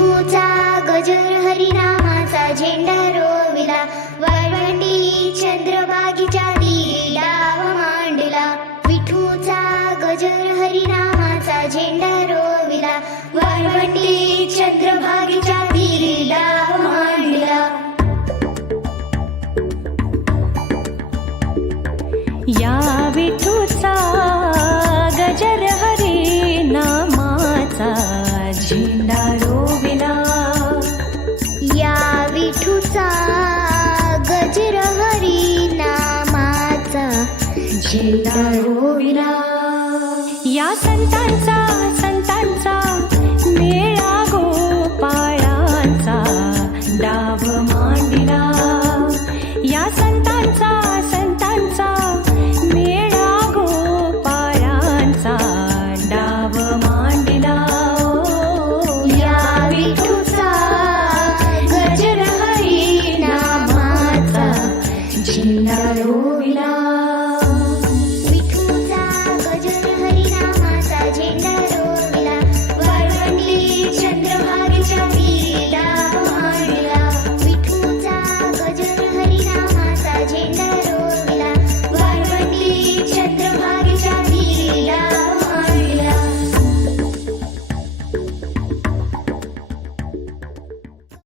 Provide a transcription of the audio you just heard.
विठूचा गजर हरिनामाचा झेंडा रोविला. वाळवंडी चंद्रबागीच्या दिला मांडला. विठूचा गजर हरिनामाचा झेंडा रोविला. वाळवंडी चंद्रभागीच्या दिला मांडला. या या संतांचा संतांचा मेळा गोपाळांचा डाव मांडिला.